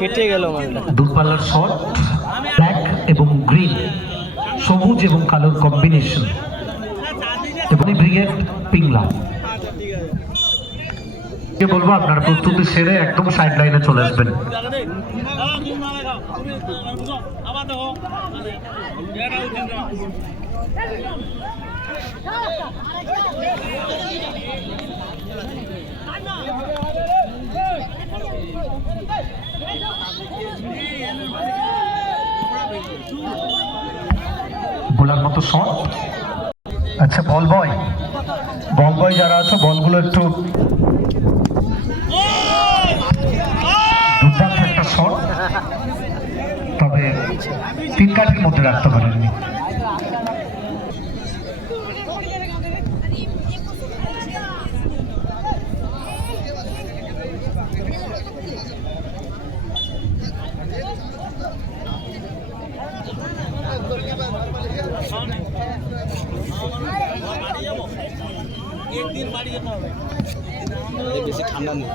কেটে গেল দূরপাল্লার শট, ব্ল্যাক এবং গ্রিন, সবুজ এবং কালোর কম্বিনেশন, এবং ব্রিগেড পিংলা। বলবো আপনারা প্রস্তুতি সেরে একদম সাইড লাইনে চলে আসবেন। গোলার মতো শট। আচ্ছা, বল বয় যারা আছো, বলগুলো একটু, দুর্দান্ত একটা শট, তবে 3 কাঠির মধ্যে রাখতে পারেননি। একদিন বাড়ি যেতে হবে, বেশি ঠান্ডা নেই।